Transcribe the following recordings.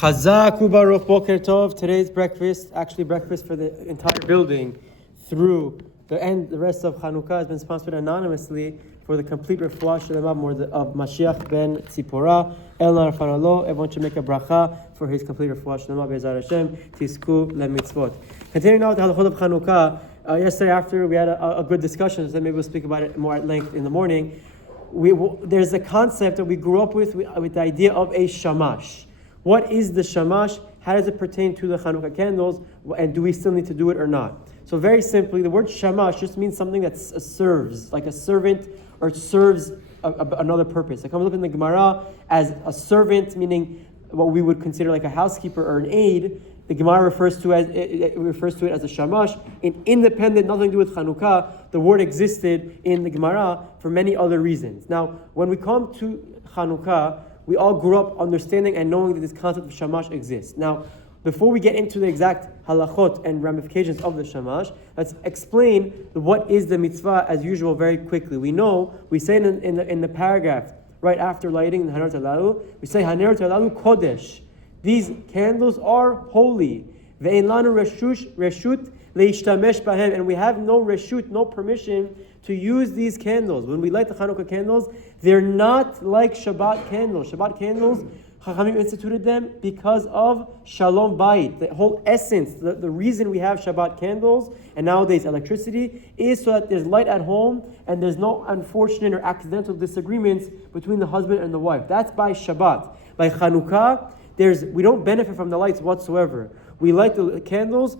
Chazak ubaruch boker tov. Today's breakfast, actually breakfast for the entire building, through the rest of Chanuka has been sponsored anonymously for the complete refuah shalema of Mashiach ben Tzipora. El Narfanalo. Everyone should make a bracha for his complete refuah shalema be'ezrat Hashem. Tisku lemitzvot. Continuing now with the halachot of Chanukah. Yesterday, after we had a good discussion, so maybe we'll speak about it more at length in the morning. There's a concept that we grew up with the idea of a shamash. What is the shamash? How does it pertain to the Chanukah candles? And do we still need to do it or not? So very simply, the word shamash just means something that serves, like a servant, or serves another purpose. It comes up in the Gemara as a servant, meaning what we would consider like a housekeeper or an aide. The Gemara refers to it as a shamash. Independent, nothing to do with Chanukah. The word existed in the Gemara for many other reasons. Now, when we come to Chanukah, we all grew up understanding and knowing that this concept of shamash exists. Now, before we get into the exact halachot and ramifications of the shamash, let's explain what is the mitzvah as usual very quickly. We say in the paragraph right after lighting the Hanerot Halalu, we say Hanerot Halalu Kodesh. These candles are holy. Ve'en lanu reshut leishtamesh bahem, and we have no reshut, no permission to use these candles. When we light the Chanukah candles, they're not like Shabbat candles. Shabbat candles, Chachamim instituted them because of Shalom Bayit. The whole essence, the reason we have Shabbat candles and nowadays electricity is so that there's light at home and there's no unfortunate or accidental disagreements between the husband and the wife. That's by Shabbat. By Chanukah, we don't benefit from the lights whatsoever. We light the candles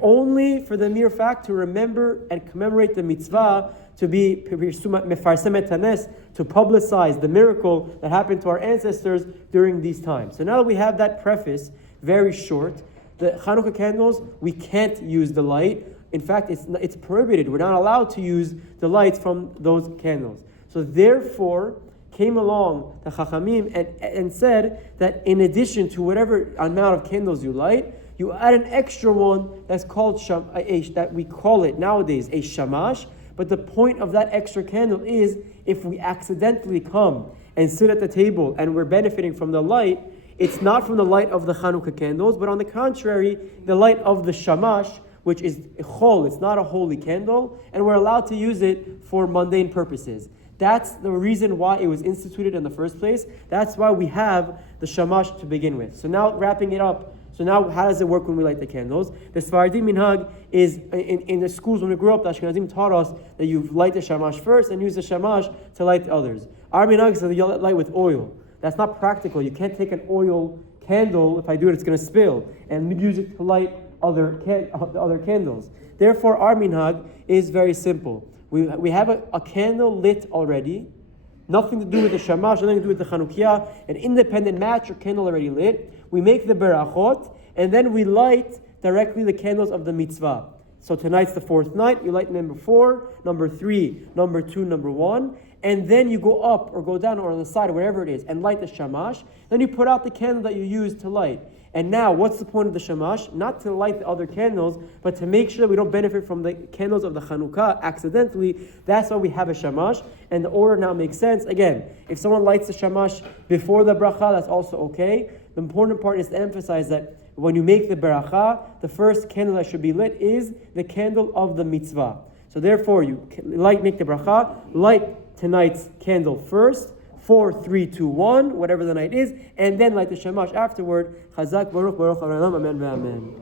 only for the mere fact to remember and commemorate the mitzvah, to be mefarsemet hanes, to publicize the miracle that happened to our ancestors during these times. So now that we have that preface, very short, the Chanukah candles, we can't use the light. In fact, it's prohibited. We're not allowed to use the lights from those candles. So therefore, came along the Chachamim and said that in addition to whatever amount of candles you light, you add an extra one that's called that we call it nowadays a shamash. But the point of that extra candle is if we accidentally come and sit at the table and we're benefiting from the light, it's not from the light of the Chanukah candles, but on the contrary, the light of the shamash, which is chol. It's not a holy candle, and we're allowed to use it for mundane purposes. That's the reason why it was instituted in the first place. That's why we have the shamash to begin with. So now wrapping it up. So now how does it work when we light the candles? The Sephardi minhag is, in the schools when we grew up, the Ashkenazim taught us that you light the shamash first and use the shamash to light the others. Our minhag is that you light with oil. That's not practical. You can't take an oil candle, if I do it, it's going to spill, and use it to light other candles. Therefore, our minhag is very simple. We have a candle lit already, nothing to do with the shamash, nothing to do with the Chanukiah, an independent match or candle already lit. We make the berachot, and then we light directly the candles of the mitzvah. So tonight's the fourth night, you light number 4, number 3, number 2, number 1, and then you go up or go down or on the side or wherever it is and light the shamash. Then you put out the candle that you used to light. And now, what's the point of the shamash? Not to light the other candles, but to make sure that we don't benefit from the candles of the Chanukah accidentally. That's why we have a shamash, and the order now makes sense. Again, if someone lights the shamash before the bracha, that's also okay. The important part is to emphasize that when you make the bracha, the first candle that should be lit is the candle of the mitzvah. So therefore, you make the bracha, light tonight's candle first, 4, 3, 2, 1, whatever the night is, and then light the shamash afterward. Chazak baruch baruch Amen.